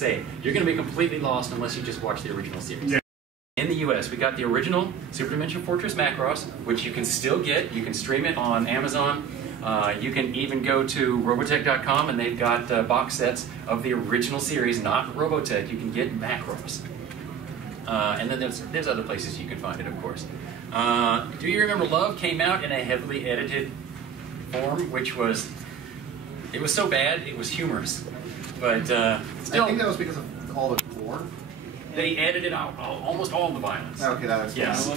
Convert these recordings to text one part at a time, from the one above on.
say, you're going to be completely lost unless you just watch the original series. Yeah. In the US, we got the original Super Dimension Fortress Macross, which you can still get. You can stream it on Amazon. You can even go to Robotech.com, and they've got box sets of the original series, not Robotech. You can get Macross. And then there's other places you can find it, of course. Do You Remember Love came out in a heavily edited form, which was, it was so bad, it was humorous. But still, I think that was because of all the gore. They edited out almost all the violence. Okay, that was yes.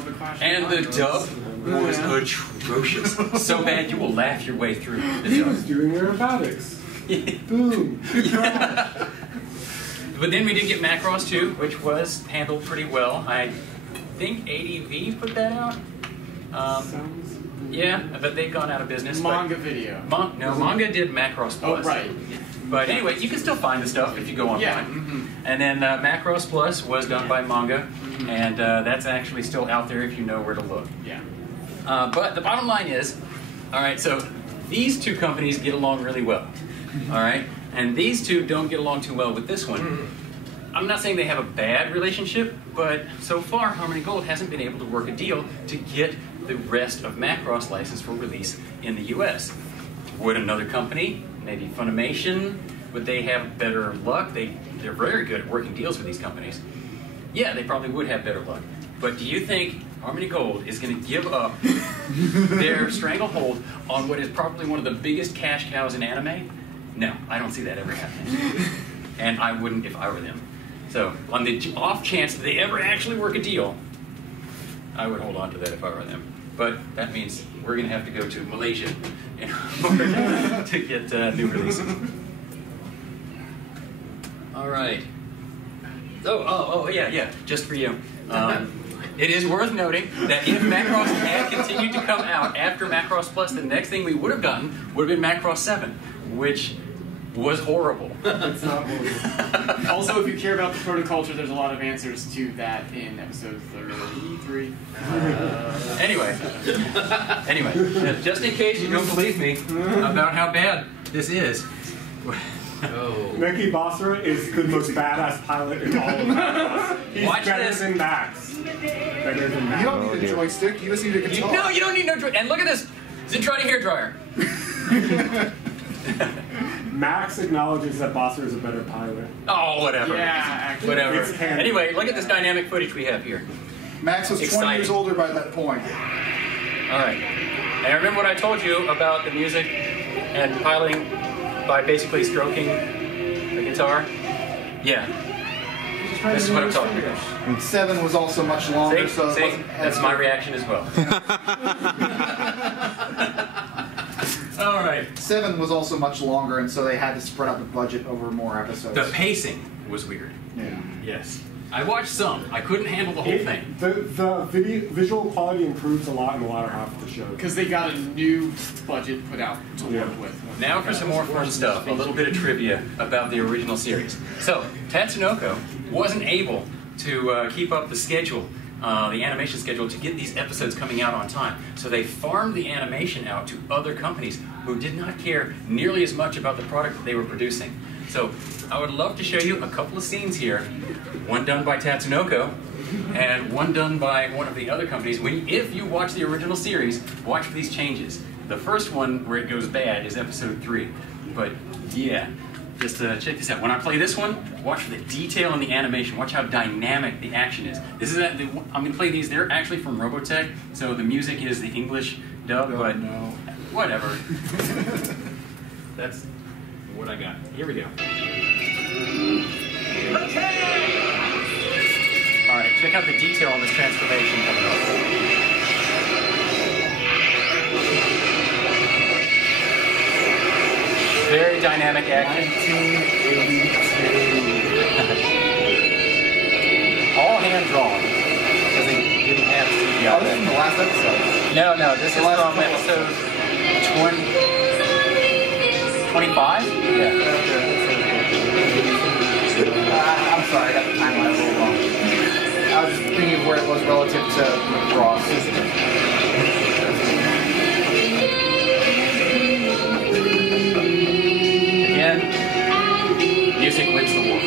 And the dub was atrocious. So bad you will laugh your way through the He dub. was doing aerobatics. Boom. But then we did get Macross 2, which was handled pretty well. I think ADV put that out. Yeah, but they've gone out of business. Manga video. Manga did Macross Plus. Oh, right. But anyway, you can still find the stuff if you go online. Yeah. And then Macross Plus was done by Manga, and that's actually still out there if you know where to look. Yeah. But the bottom line is, all right, so these two companies get along really well, all right? And these two don't get along too well with this one. I'm not saying they have a bad relationship, but so far Harmony Gold hasn't been able to work a deal to get the rest of Macross licensed for release in the US. Would another company, maybe Funimation, would they have better luck? They're very good at working deals with these companies. Yeah, they probably would have better luck. But do you think Harmony Gold is going to give up their stranglehold on what is probably one of the biggest cash cows in anime? No, I don't see that ever happening. And I wouldn't if I were them. So, on the off chance that they ever actually work a deal, I would hold on to that if I were them. But that means we're going to have to go to Malaysia in order to get new releases. All right. Oh, yeah, just for you. It is worth noting that if Macross had continued to come out after Macross Plus, the next thing we would have gotten would have been Macross 7, which was horrible. It's not horrible. Also, if you care about the protoculture, there's a lot of answers to that in episode 33. Anyway, just in case you don't believe me about how bad this is. Neki Basra is the most badass pilot in all of Macross. He's Watch better this. than Max. Better than Max. You don't need a joystick, you just need a guitar. No, you don't need no joystick. And look at this Zentradi hairdryer. Max acknowledges that Basra is a better pilot. Oh, whatever. Yeah, actually. Whatever. It's canon. Anyway, look at this dynamic footage we have here. Max was 20 Exciting. years older by that point. All right. And remember what I told you about the music and piloting by basically stroking the guitar? Yeah. This is what I'm talking about. 7 was also much longer, so it wasn't That's my reaction as well. All right. 7 was also much longer, and so they had to spread out the budget over more episodes. The pacing was weird. Yeah. Yes. I watched some. I couldn't handle the whole thing. The visual quality improves a lot in the latter half of the show. Because they got a new budget put out to work with. Now for some more fun stuff, a little bit of trivia about the original series. So, Tatsunoko wasn't able to keep up the schedule, the animation schedule, to get these episodes coming out on time. So they farmed the animation out to other companies who did not care nearly as much about the product that they were producing. So I would love to show you a couple of scenes here, one done by Tatsunoko and one done by one of the other companies. If you watch the original series, watch for these changes. The first one where it goes bad is episode 3. But yeah, just check this out. When I play this one, watch for the detail in the animation. Watch how dynamic the action is. I'm going to play these. They're actually from Robotech, so the music is the English dub, but no. Whatever. That's what I got. Here we go. All right, check out the detail on this transformation coming up. Very dynamic action. 1982. All hand drawn because they didn't have CGI. Oh, this is from the last episode. No, this is from episode 25? Yeah. I'm sorry, I got the timeline a little wrong. I was just thinking of where it was relative to Macross. Again, music wins the war.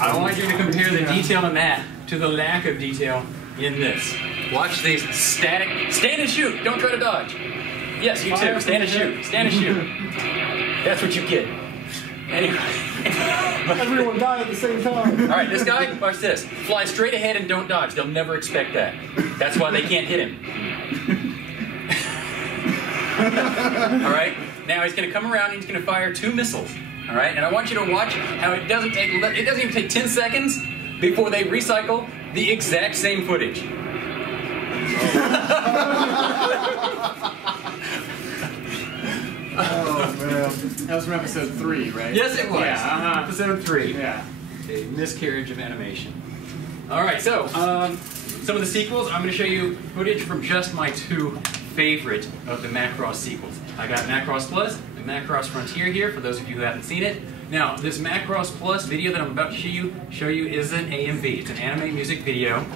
I want you to compare the detail in that to the lack of detail in this. Watch these static. Stand and shoot. Don't try to dodge. Yes, you too. Stand and shoot. Stand and shoot. That's what you get. Anyway. Everyone died at the same time. All right, this guy, watch this. Fly straight ahead and don't dodge. They'll never expect that. That's why they can't hit him. All right. Now he's going to come around and he's going to fire 2 missiles. All right, and I want you to watch how it doesn't even take 10 seconds before they recycle the exact same footage. Oh man. That was from episode 3, right? Yes, it was. Yeah, Episode 3. Yeah. A miscarriage of animation. All right, so some of the sequels, I'm going to show you footage from just my 2 favorite of the Macross sequels. I got Macross Plus and Macross Frontier here, for those of you who haven't seen it. Now, this Macross Plus video that I'm about to show you is an AMV. It's an anime music video,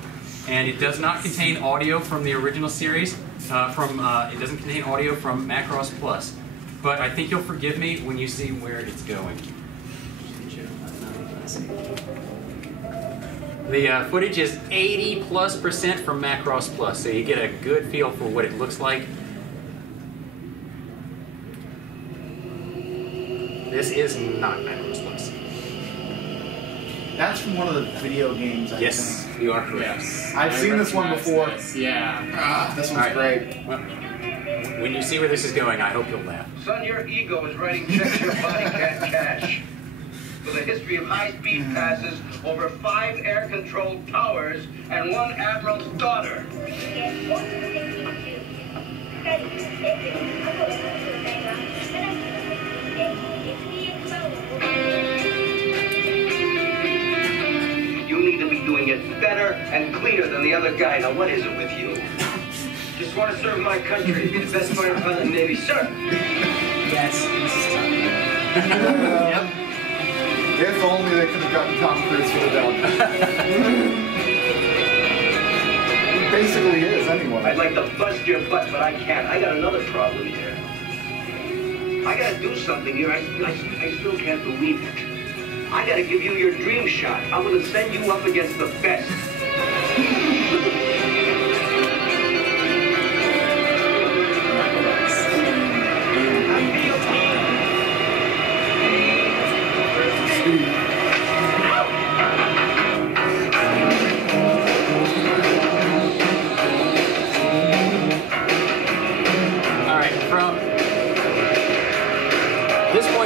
and it does not contain audio from the original series. It doesn't contain audio from Macross Plus. But I think you'll forgive me when you see where it's going. The footage is 80+% from Macross Plus, so you get a good feel for what it looks like. This is not Macross Plus. That's from one of the video games, I Yes, think. you are correct. Yes. I've seen this one before. This. Yeah. This one's All right. great. Well, when you see where this is going, I hope you'll laugh. Son, your ego is writing checks your body can't cash. With a history of high-speed passes over 5 air-controlled towers and 1 admiral's daughter. You need to be doing it better and cleaner than the other guy. Now, what is it with you? Just want to serve my country, be the best fighter pilot in the Navy, sir. Yes. Yep. If only they could have gotten Tom Cruise for the dub. He basically is, anyway. I'd like to bust your butt, but I can't. I got another problem here. I gotta do something here. I still can't believe it. I gotta give you your dream shot. I'm gonna send you up against the best.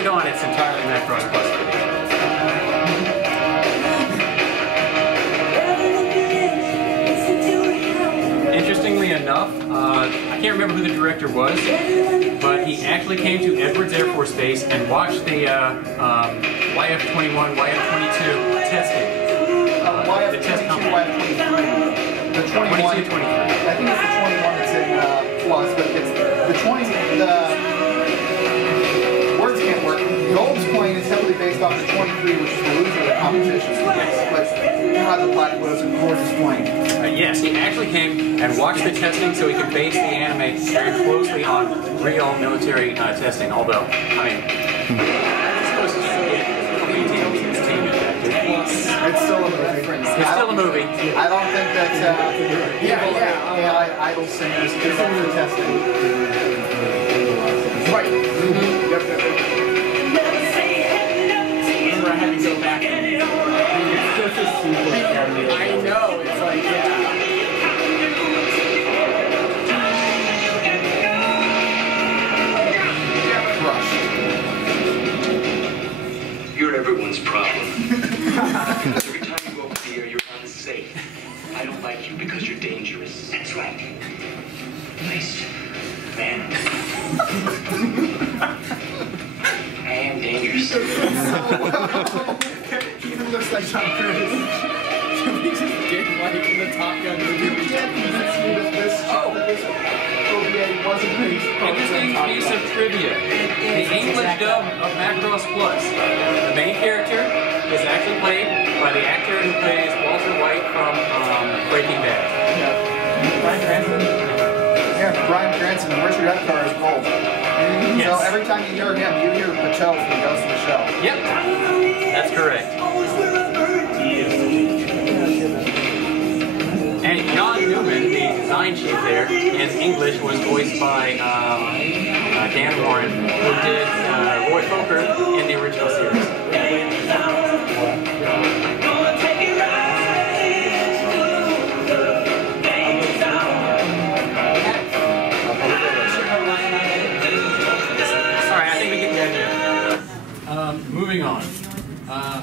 On, it's entirely Macross Plus video. Interestingly enough, I can't remember who the director was, but he actually came to Edwards Air Force Base and watched the YF-21, YF-22 testing. The test company. The 21. 22, 23. I think it's the 21 that's in Plus, but it's the 20. Words can't work. Gold's plane is heavily based off the 23, which is the loser of the competition. But the Platypus is a gorgeous plane. Yes, he actually came and watched the testing so he could base the anime very closely on real military testing. Although, I mean, it's still a movie. It's still a movie. I don't think that AI idol singers give up for testing. Right. Yep. Remember, I had to go back. I know. It's like, yeah. Crushed. You're everyone's problem. Every time you go up the air, you're unsafe. I don't like you because you're dangerous. That's right. Nice man. I am dangerous. He even looks like Tom Cruise. Can we just get like in the Top Gun movie? You can't convince me that this OVA wasn't based on Interesting piece of trivia. The English dub of Macross Plus. The main character is actually played by the actor who plays Walter White from Breaking Bad. Bryan Cranston. Yeah, Bryan Cranston and Richard Epcar is both. Yes. So every time you hear him, you hear Patel from Ghost in the Shell. Yep, that's correct. And John Newman, the design chief there, in English was voiced by Dan Warren, who did Roy Fokker in the original series. Alright, I think we get the idea. Moving on.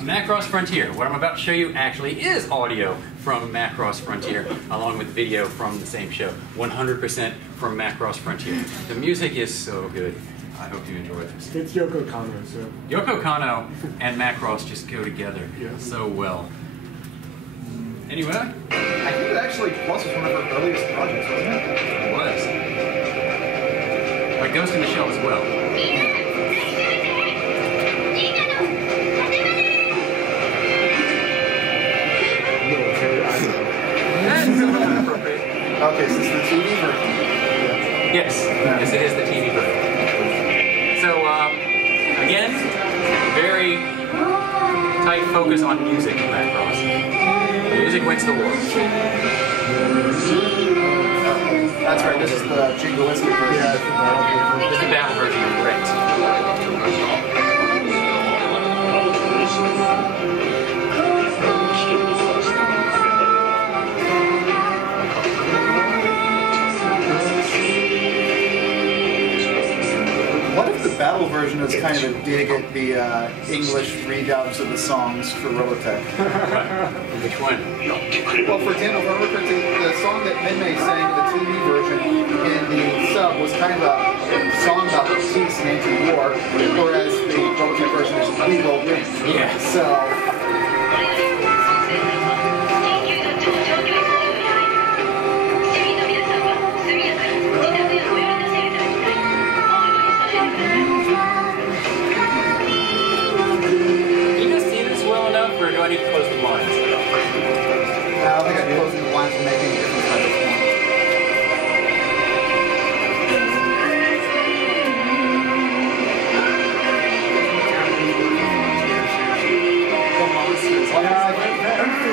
Macross Frontier. What I'm about to show you actually is audio from Macross Frontier, along with video from the same show. 100% from Macross Frontier. The music is so good. I hope you enjoy this. It's Yoko Kanno, so. Yoko Kanno and Macross just go together so well. Anyway? I think it actually Plus was one of her earliest projects, wasn't it? It was. Like Ghost in the Shell as well. Okay, so it's the TV version. Yes, yes, it is the TV version. So, again, very tight focus on music in Macross. Music wins the war. That's right, this is the jingoistic version. This is the battle version, correct. What if the battle version is kind of a dig at the English redubs of the songs for Robotech? Which one? Well, for example, the song that Minmay sang in the TV version in the sub was kind of a song about peace and anti-war, whereas the Robotech version is We Will Win. Yeah. So... Or do I need to close the blinds? I don't think I'd close the blinds to make any difference at this point.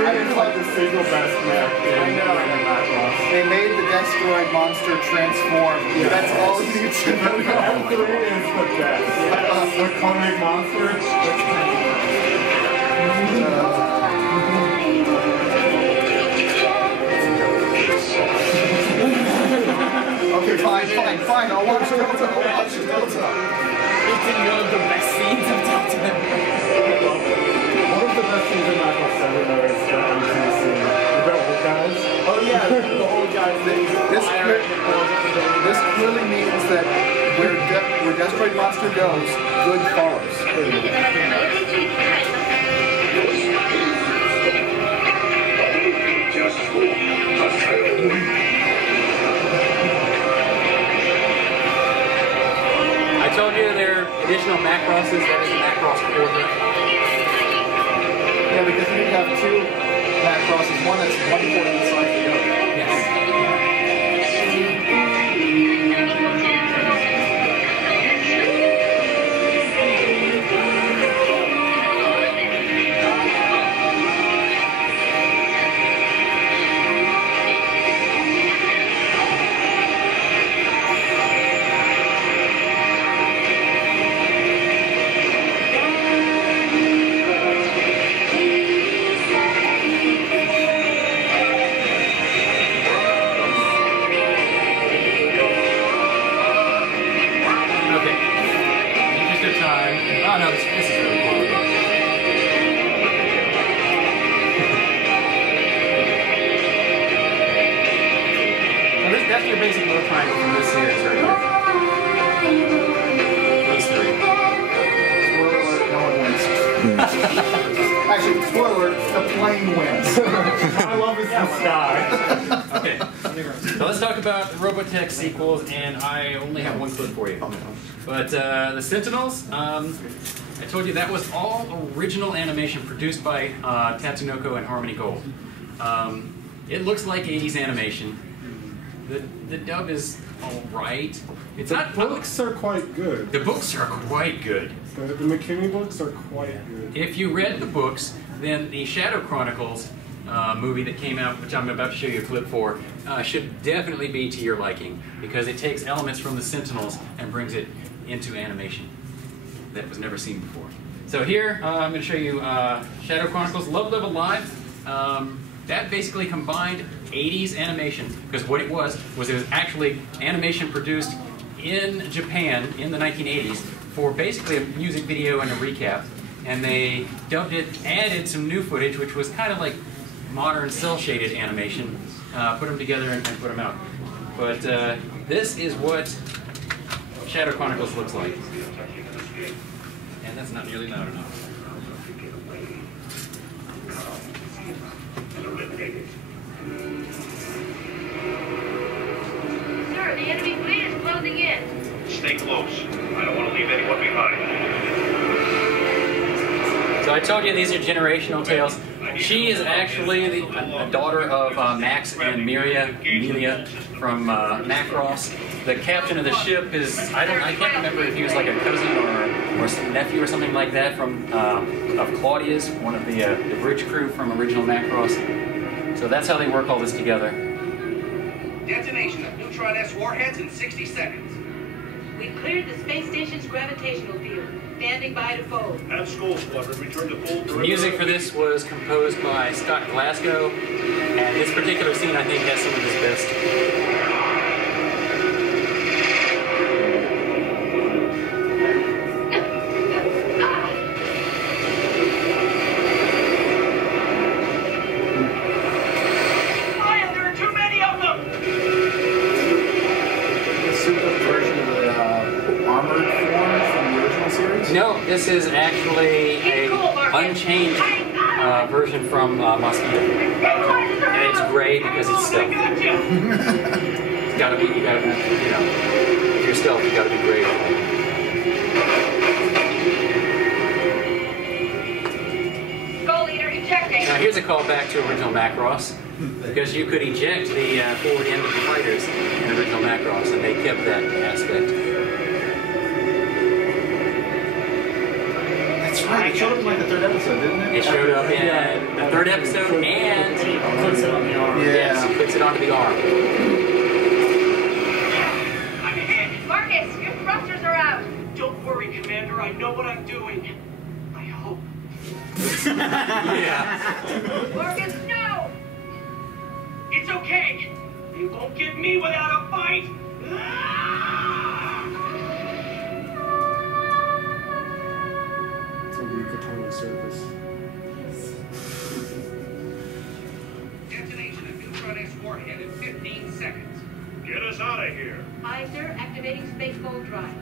I just like the single best map. They made the Destroid monster transform. Yeah. That's all you need to know. M3 is the best. The cloning monster. Okay, fine. I'll watch Delta. It's one of the best scenes of Delta. One of the best things in Macross 7 though is the MT scene. The old guys. Oh yeah, the old guys. This clearly means that where Destroid Monster goes, good follows. I told you there are additional Macrosses. That is the Macross quarter. Yeah, because you have two Macrosses. One that's 1/4 of the size of the other. Yes. That's your basic mode triangle from this series right here. These three. Spoiler alert, no one wins. Actually, spoiler alert, the plane wins. I love is the sky. Okay, so let's talk about Robotech sequels, and I only have one clip for you. But the Sentinels, I told you that was all original animation produced by Tatsunoko and Harmony Gold. It looks like 80s animation. The dub is alright. It's not. The books are quite good. The books are quite good. The McKinney books are quite good. If you read the books, then the Shadow Chronicles movie that came out, which I'm about to show you a clip for, should definitely be to your liking, because it takes elements from the Sentinels and brings it into animation that was never seen before. So here, I'm going to show you Shadow Chronicles Love Live Alive. That basically combined 80s animation, because what it was actually animation produced in Japan in the 1980s for basically a music video and a recap, and they dubbed it, added some new footage, which was kind of like modern cel-shaded animation, put them together and put them out. But this is what Shadow Chronicles looks like. And that's not nearly loud enough. Sir, the enemy fleet is closing in. Stay close. I don't want to leave anyone behind. So I told you these are generational tales. She is actually a daughter of Max and Amelia from Macross. The captain of the ship is, I can't remember if he was like a cousin or some nephew or something like that from of Claudia's, one of the bridge crew from original Macross. So that's how they work all this together. Detonation of neutron S warheads in 60 seconds. We've cleared the space station's gravitational field. Standing by to fold. Have Skull Squadron return to full. The music for this was composed by Scott Glasgow, and this particular scene I think has some of his best. No, this is actually a unchanged version from Mosquito, and it's gray because it's stealth. It's gotta be, you gotta, you know, if you're stealth, you gotta be gray. Skull Leader ejecting. Now here's a callback to original Macross, because you could eject the forward end of the fighters in original Macross, and they kept that aspect. It showed up in like the third episode, didn't it? It showed up in the third episode, and He puts it on the arm. Yeah. yes, he puts it onto the arm. I'm hit. Marcus, your thrusters are out. Don't worry, Commander. I know what I'm doing. I hope. Yeah. Marcus, no! It's okay. They won't get me without a fight. It's a Lucatoni service. Detonation of neutron S warhead in 15 seconds. Get us out of here. Aye, sir. Activating space fold drive.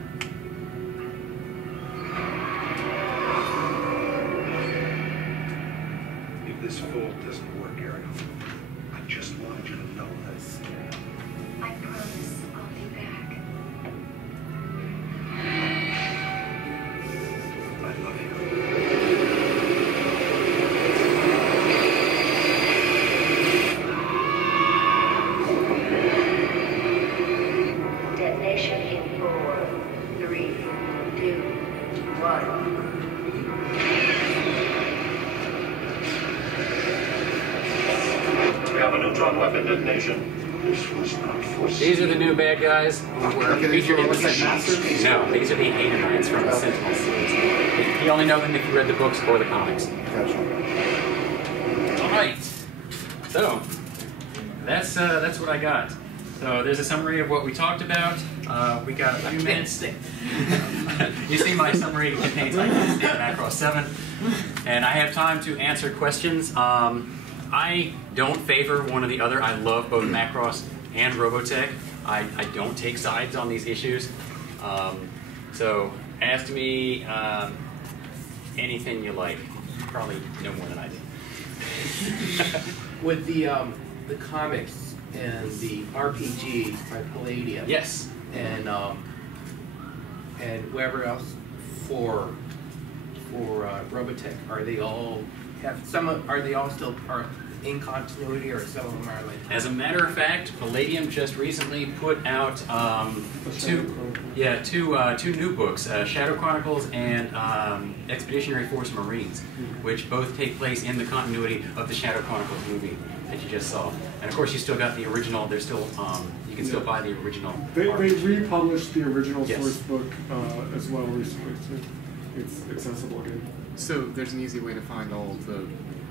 If this fold doesn't work, Eric, I just wanted you to know this. I promise I'll be back. I love you. Detonation in 4, 3, 2, 1. We have a neutron weapon detonation. This was not foreseen. These are the new bad guys who were Okay, these featured are in the Overtech Sentinels. Masters? No, these are the Hainanites from the Sentinels series. You only know them if you read the books or the comics. Gotcha. All right. So that's what I got. So there's a summary of what we talked about. We got a few minutes. You see my summary contains items in Macross 7, and I have time to answer questions. I don't favor one or the other. I love both Macross and Robotech. I don't take sides on these issues. So ask me anything you like. You probably know more than I do. With the comics and the RPG by Palladium, Yes. and whoever else for for Robotech, are they all still in continuity, or some of them are like? As a matter of fact, Palladium just recently put out two new books, Shadow Chronicles and Expeditionary Force Marines, which both take place in the continuity of the Shadow Chronicles movie that you just saw. And of course, you still got the original. There's still you can still buy the original. They RPG. republished the original Yes. source book as well recently, too. It's accessible again. So there's an easy way to find all the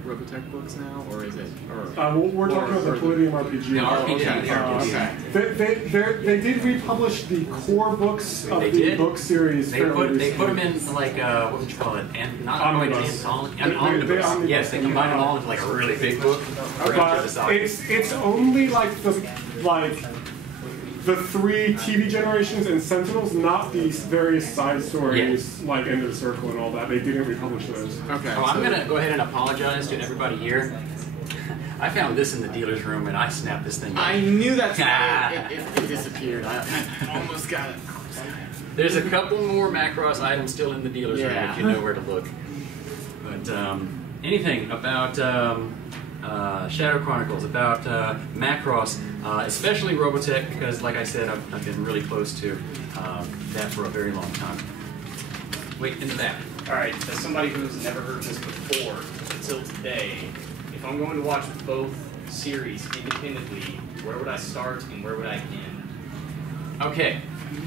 Robotech books now, or is it? We're talking about the Palladium RPG. The RPG. The RPG. They did republish the core books of They the did? book series. They put them in like what would you call it? And not Omnibus. an omnibus. omnibus. Yes, they combine them all into like a really big book. But it's only like the 3 TV generations and Sentinels, not these various side stories like End of the Circle and all that. They didn't republish those. Okay. Oh, I'm gonna go ahead and apologize to everybody here. I found this in the dealer's room and I snapped this thing up. I knew that's why it disappeared. I almost got it. There's a couple more Macross items still in the dealer's room if you know where to look. But anything about Shadow Chronicles, about Macross, especially Robotech, because like I said, I've been really close to that for a very long time. Wait, in the back. Alright, as somebody who's never heard this before until today, if I'm going to watch both series independently, where would I start and where would I end? Okay,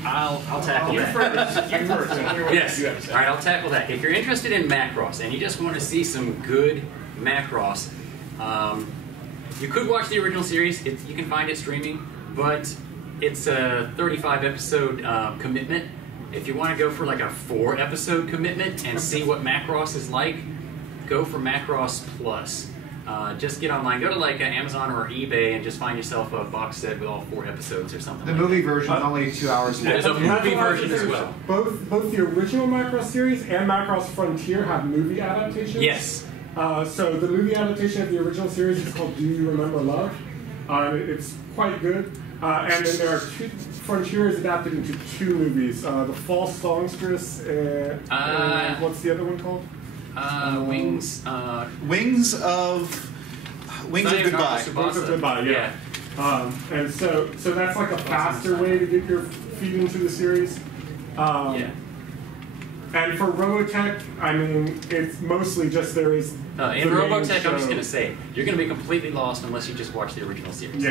I'll tackle that. You first. Yes. All right, I'll tackle that. If you're interested in Macross and you just want to see some good Macross, you could watch the original series. You can find it streaming, but it's a 35 episode commitment. If you want to go for like a 4 episode commitment and see what Macross is like, go for Macross Plus. Just get online, go to like Amazon or eBay and just find yourself a box set with all 4 episodes or something. The like movie that. version is only 2 hours long. There's a movie version as well. Both the original Macross series and Macross Frontier have movie adaptations. Yes. So the movie adaptation of the original series is called Do You Remember Love? It's quite good. And then there are Frontier is adapted into 2 movies. The False Songstress and what's the other one called? Wings. Wings of Goodbye. Wings of Goodbye, yeah. And so that's like a faster way to get your feet into the series. And for Robotech, I mean, it's mostly just there is. In Robotech, I'm just going to say, you're going to be completely lost unless you just watch the original series.